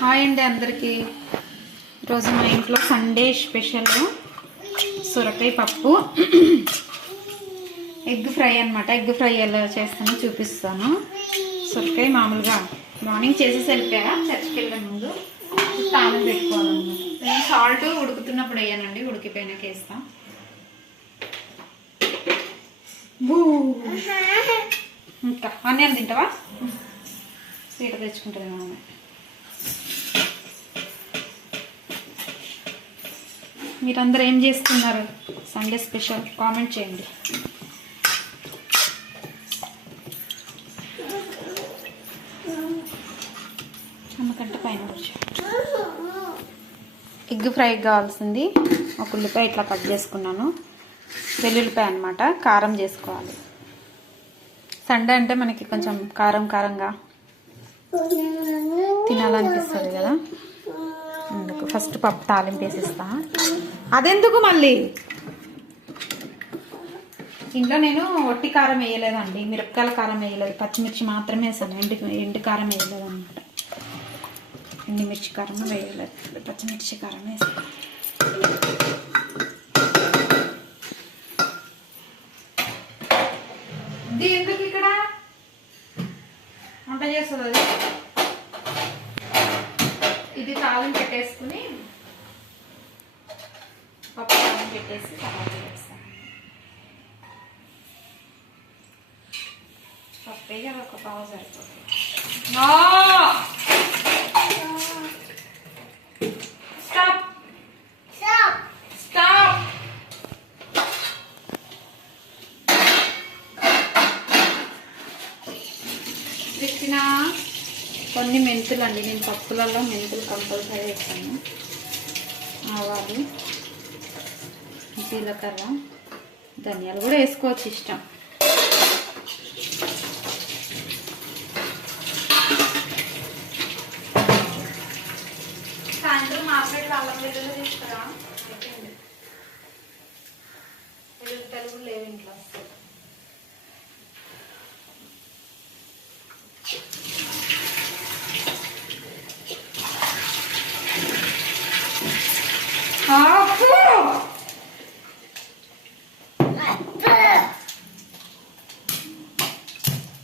Hi అండి అందరికీ. ఈరోజు మా ఇంట్లో సండే స్పెషల్ సొరకాయ పప్పు ఎగ్ ఫ్రై అనమాట. ఎగ్ ఫ్రై ఎలా చేస్తానో చూపిస్తాను. సొరకాయ మామూలుగా మార్నింగ్ చేసేసి వెళ్ళిపోయా, చర్చికి వెళ్ళే ముందు తాళం పెట్టుకోవాలన్నమాట. నేను సాల్ట్ ఉడుకుతున్నప్పుడు వేయనండి, ఉడికిపోయినాక వేస్తాను. ఇంకా ఆనియన్ తింటావా? స్వీట్ తెచ్చుకుంటుంది మా అమ్మాయి. మీరందరూ ఏం చేస్తున్నారు సండే స్పెషల్? కామెంట్ చేయండి. అమ్మకంటే పైన ఎగ్ ఫ్రై కావాల్సింది. ఒక ఉల్లిపాయ ఇట్లా కట్ చేసుకున్నాను. వెల్లుల్లిపాయ అనమాట. కారం చేసుకోవాలి. సండే అంటే మనకి కొంచెం కారం కారంగా తినాలనిపిస్తుంది కదా, అందుకు ఫస్ట్ పప్పు తాలింపు వేసిస్తా. అదెందుకు మళ్ళీ ఇంట్లో నేను ఒట్టి కారం వేయలేదండి, మిరపకాయల కారం వేయలేదు, పచ్చిమిర్చి మాత్రమే వేసాను. ఎండు కారం వేయలేదు అనమాట. ఎండుమిర్చి కారం వేయలేదు, పచ్చిమిర్చి కారం వేసాను. ఇది ఎందుకు ఇక్కడ వంట చేస్తుంది అది. ఇది తాళం పెట్టేసుకుని పప్పు తాళం పెట్టేసి తర్వాత వేస్తాను. పప్పు వేయాలి, ఒక పావు సరిపోతుంది. Stop stop. క్రిస్టినా, కొన్ని మెంతులు అండి, నేను పప్పులలో మెంతులు కంపల్సరీ వేస్తాను. ఆవాలు, జీలకర్ర, ధనియాలు కూడా వేసుకోవచ్చు ఇష్టం. సాయంత్రం మార్కెట్ అల్లం వెల్లుల్లి తీసుకురా. తెలుగు లేవు ఇంట్లో.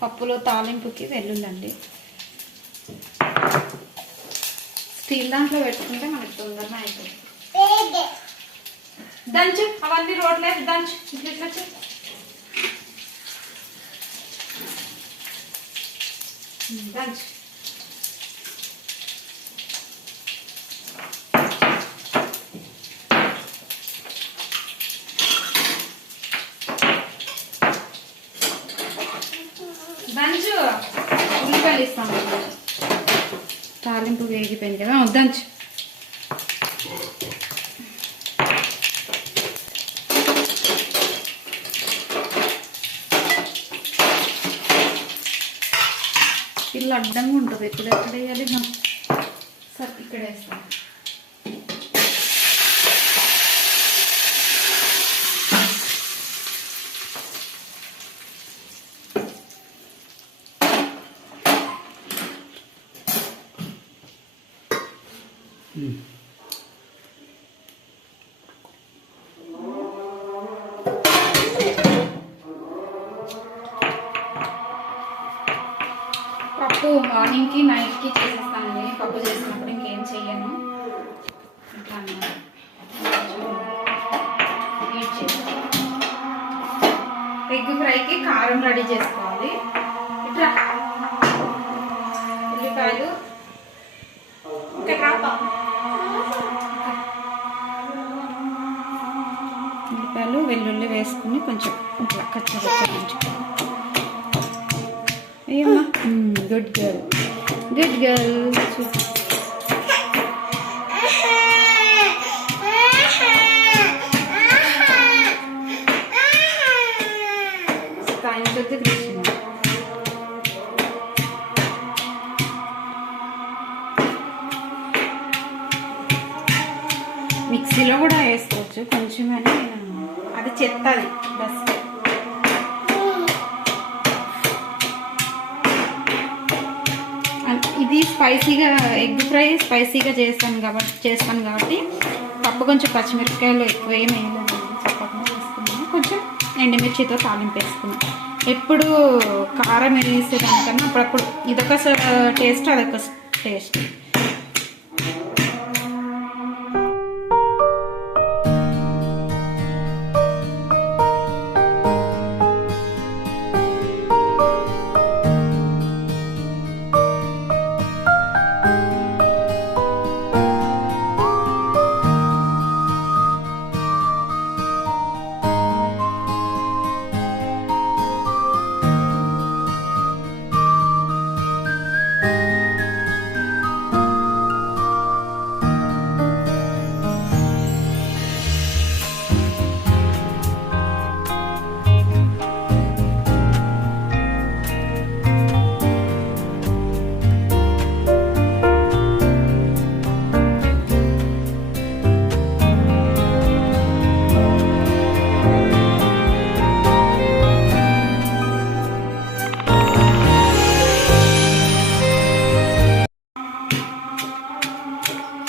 పప్పులో తాలింపుకి వెల్లుల్లండి. స్టీల్ దాంట్లో పెట్టుకుంటే మనకి తొందరగా అయిపోతుంది. దంచు, అవన్నీ రోడ్లేదు, దంచు ఇట్లా దంచు. దంచు, ఉల్లిపాయలు ఇస్తాము. తాలింపు వేగిపోయింది కదా, దంచు. ఇల్లు అడ్డంగా ఉంటుంది. ఇప్పుడు ఎక్కడ వేయాలి? సరే ఇక్కడ వేస్తాను. పప్పు మార్నింగ్కి నైట్కి చేసేస్తానండి. పప్పు చేసినప్పుడు ఇంకేం చెయ్యను. ఇట్లా ఎగ్ ఫ్రైకి కారం రెడీ చేసుకోవాలి. ఇట్లా ఉల్లిపాయలు, ఉల్లిపాయలు వెల్లుల్లి వేసుకుని కొంచెం ఇట్లా కచ్చపచ్చ. అయ్యమ్మా, గుడ్ గర్ల్, గుడ్ గర్ల్. మిక్సీలో కూడా వేసుకోవచ్చు కొంచెమని, అది చెత్తది బస్. ఇది ఇది స్పైసీగా ఎగ్ ఫ్రై స్పైసీగా చేస్తాను కాబట్టి పప్పు కొంచెం పచ్చిమిరపకాయలు ఎక్కువ ఏం వేయలేదు, చక్కగా వేసుకున్నాను. కొంచెం ఎండుమిర్చితో తాలింపు వేసుకున్నాను. ఎప్పుడు కారం వేసేదానికన్నా అప్పుడప్పుడు ఇదొక టేస్ట్ అదొక టేస్ట్.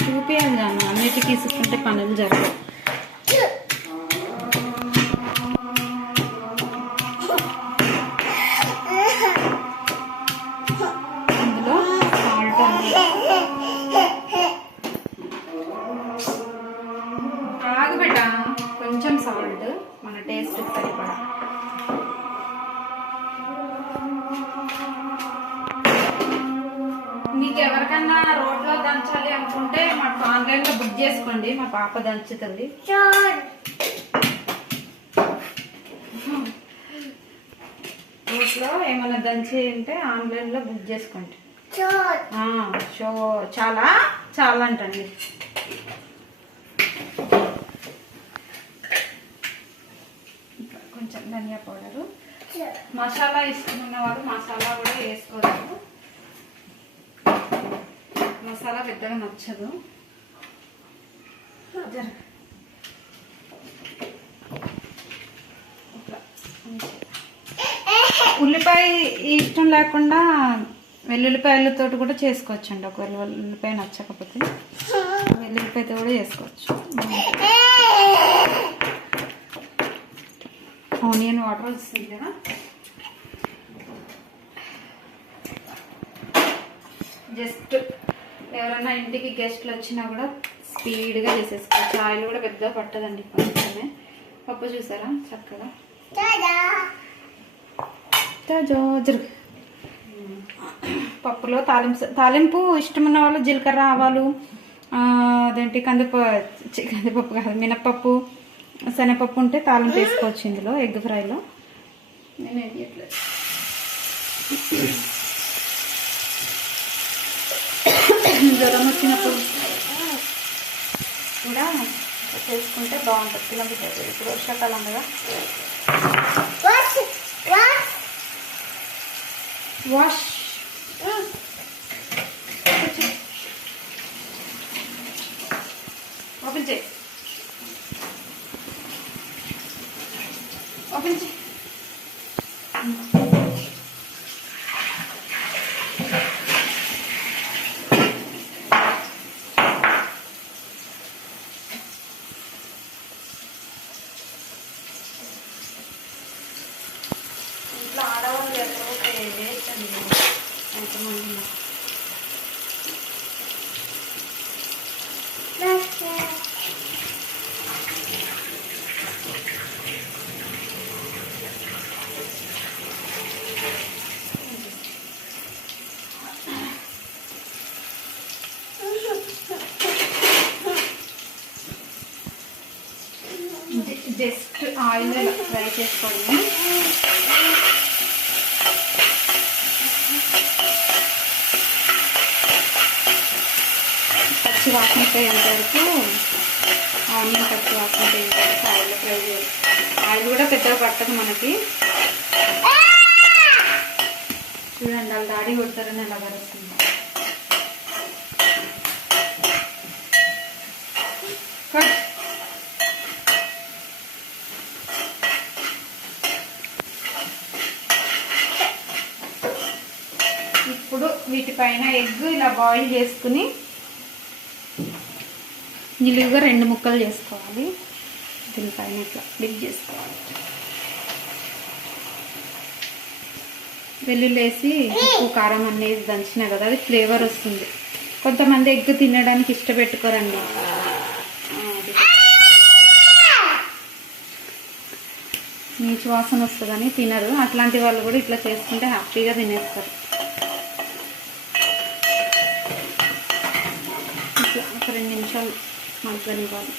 చూపించాలి నాన్న, అన్నిటికీ తీసుకుంటే పనులు జరగవు. అందులో సాల్ట్ ఆగబెట్ట, కొంచెం సాల్ట్ మన టేస్ట్ సరిపడా. మీకు ఎవరికన్నా రోడ్లో దంచాలి అనుకుంటే మాకు ఆన్లైన్లో బుక్ చేసుకోండి, మా పాప దంచుతుంది. రోడ్లో ఏమైనా దంచి ఉంటే ఆన్లైన్లో బుక్ చేసుకోండి. షో చాలా చాలా అంటండి. కొంచెం ధనియా పౌడరు, మసాలా ఇష్టమున్న వాళ్ళు మసాలా కూడా వేసుకోవచ్చు. మసాలా పెద్దగా నచ్చదు. ఉల్లిపాయ ఇష్టం లేకుండా వెల్లుల్లిపాయలతో కూడా చేసుకోవచ్చు అండి. ఒకవేళ ఉల్లిపాయ నచ్చకపోతే వెల్లుల్లిపాయతో కూడా చేసుకోవచ్చు. ఆనియన్ వాటర్ వస్తుంది కదా, జస్ట్ ఎవరైనా ఇంటికి గెస్ట్లు వచ్చినా కూడా స్పీడ్గా చేసేసుకోవచ్చు. ఆయిల్ కూడా పెద్దగా పట్టదండి, కొంచెమే. పప్పు చూసారా చక్కగా జరుగు. పప్పులో తాలింపు ఇష్టమున్న వాళ్ళు జీలకర్ర ఆవాలు, అదేంటి కందిపప్పు కాదు మినప్పప్పు శనగపప్పు ఉంటే తాలింపు వేసుకోవచ్చు ఇందులో ఎగ్ ఫ్రైలో. నేను వేయట్లేదు. జ్వరం వచ్చినప్పుడు కూడా చేసుకుంటే బాగుంటుంది. పిల్లలు ఇప్పుడు వర్షాకాలం కదా. వాష్ ఓపెన్ చేయి, ఓపెన్ చేయి. ఇంట్లో ఆడవాళ్ళు లేకపోతే వేస్ట్ అండి ఎంతమంది. జస్ట్ ఆయిల్ ఫ్రై చేసుకోండి. పచ్చి వాసన పోయేంత వరకు, ఆనియన్ పచ్చి వాసన పోయేంత వరకు ఆయిల్ ఫ్రై చేయాలి. ఆయిల్ కూడా పెద్దగా పట్టదు మనకి. చూడండి వాళ్ళు దాడి కొడతారని అలా కలుస్తుంది. ఇప్పుడు వీటి దీనిపైన ఎగ్ ఇలా బాయిల్ చేసుకుని నిలువుగా 2 ముక్కలు చేసుకోవాలి. దీనిపైన ఇట్లా ఫ్లిప్ చేసుకోవాలి. వెల్లుల్లి వేసి ఉప్పు కారం అనేది దంచిన కదా, అది ఫ్లేవర్ వస్తుంది. కొంతమంది ఎగ్ తినడానికి ఇష్టపెట్టుకోరండి, నీచు వాసన వస్తుందని తినరు. అట్లాంటి వాళ్ళు కూడా ఇట్లా చేసుకుంటే హ్యాపీగా తినేస్తారు. ఇట్లా ఒక 2 నిమిషాలు మగ్గనివ్వాలి.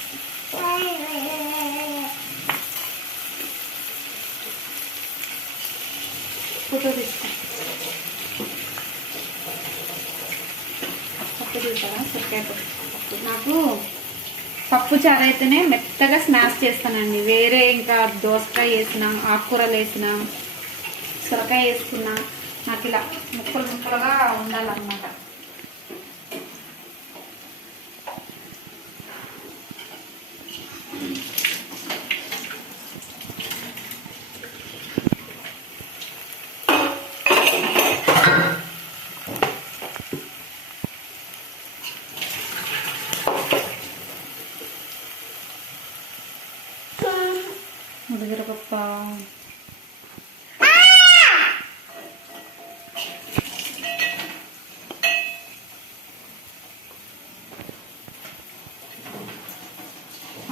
ఫోటో తీసుకో. పప్పు చూసారా, సొరకాయ పప్పు. నాకు పప్పు చారు అయితేనే మెత్తగా స్మాష్ చేస్తానండి. వేరే ఇంకా దోసకాయ వేసిన, ఆకుకూరలు వేసిన, సొరకాయ వేసుకున్నా నాకు ఇలా ముక్కలు ముక్కలుగా ఉండాలన్నమాట. ముడిమిరపప్ప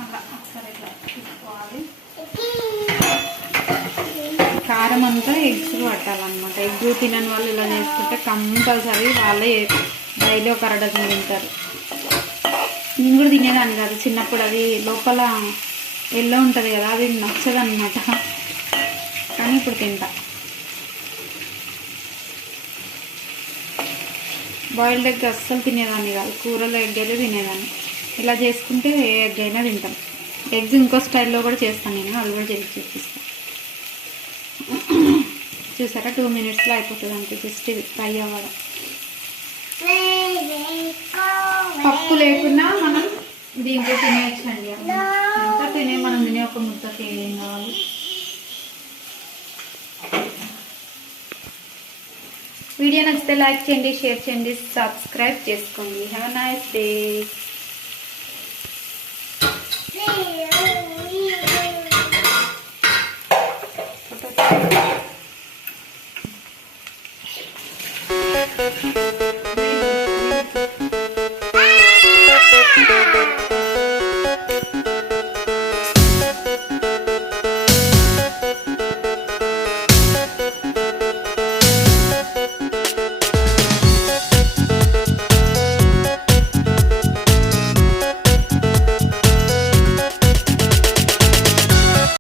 అలా ఒకసారి ఇట్లా తీసుకోవాలి. కారం అంతా ఎగ్స్ పట్టాలన్నమాట. ఎగ్ తినని వాళ్ళు ఇలా చేసుకుంటే కంపల్సరీ వాళ్ళే డైలీ ఒక 1/2 డజన్ తింటారు. నేను కూడా తినేదాన్ని కాదు చిన్నప్పుడు. అది లోపల ఎల్లో ఉంటుంది కదా, అది నచ్చదన్నమాట. కానీ ఇప్పుడు తింటా. బాయిల్డ్ ఎగ్ అస్సలు తినేదాన్ని కాదు, కూరలో ఎగ్ అయితే తినేదాన్ని. ఇలా చేసుకుంటే ఏ ఎగ్ అయినా తింటాం. ఎగ్స్ ఇంకో స్టైల్లో కూడా చేస్తాను నేను, అది కూడా చేసి చూపిస్తాను. చూసారా 2 మినిట్స్లో అయిపోతుంది అంతే. జస్ట్ ఇది ఫ్రై అవ్వడం. పప్పు లేకున్నా మనం దీంట్లో తినేయచ్చండి. అంతా మనం తినే ఒక ముద్దకి ఏం కావాలి. వీడియో నచ్చితే లైక్ చేయండి, షేర్ చేయండి, సబ్స్క్రైబ్ చేసుకోండి. Have a nice day. Thank you.